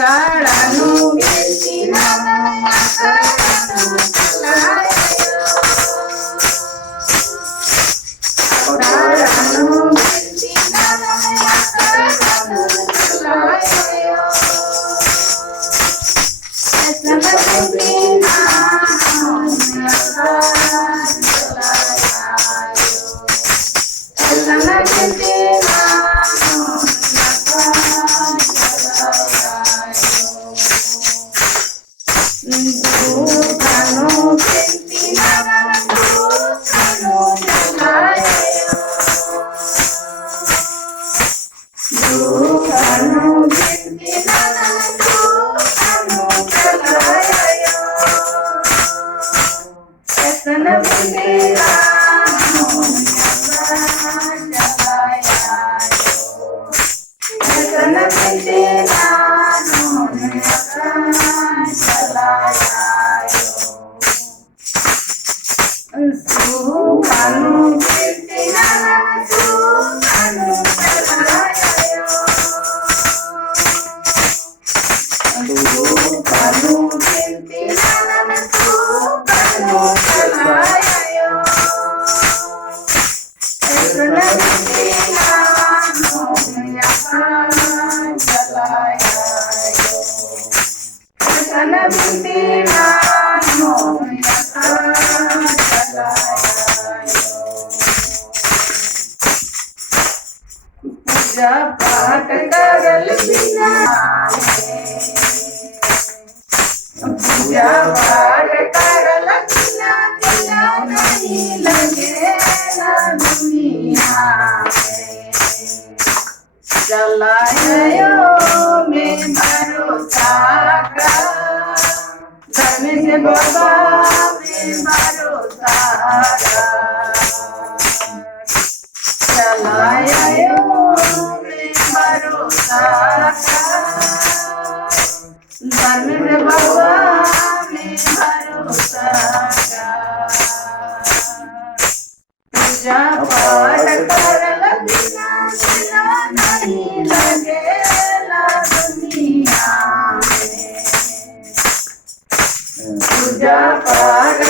आकाळानु बेसिना आकाळानु चलायो आकाळानु बेसिना आकाळानु चलायो ऐसा बेसिना पूजा पाठ करल बिना पूजा पाठ करल बिना दिला नहीं लगेगा दुनिया में चलायो में भरोसा कर धर्म से बाबा में भरोसा कर चलायो धर्म में बाबा में भरोसा पूजा पाठ करल बिना दिला नहीं लगेला दुनिया में पूजा पाठ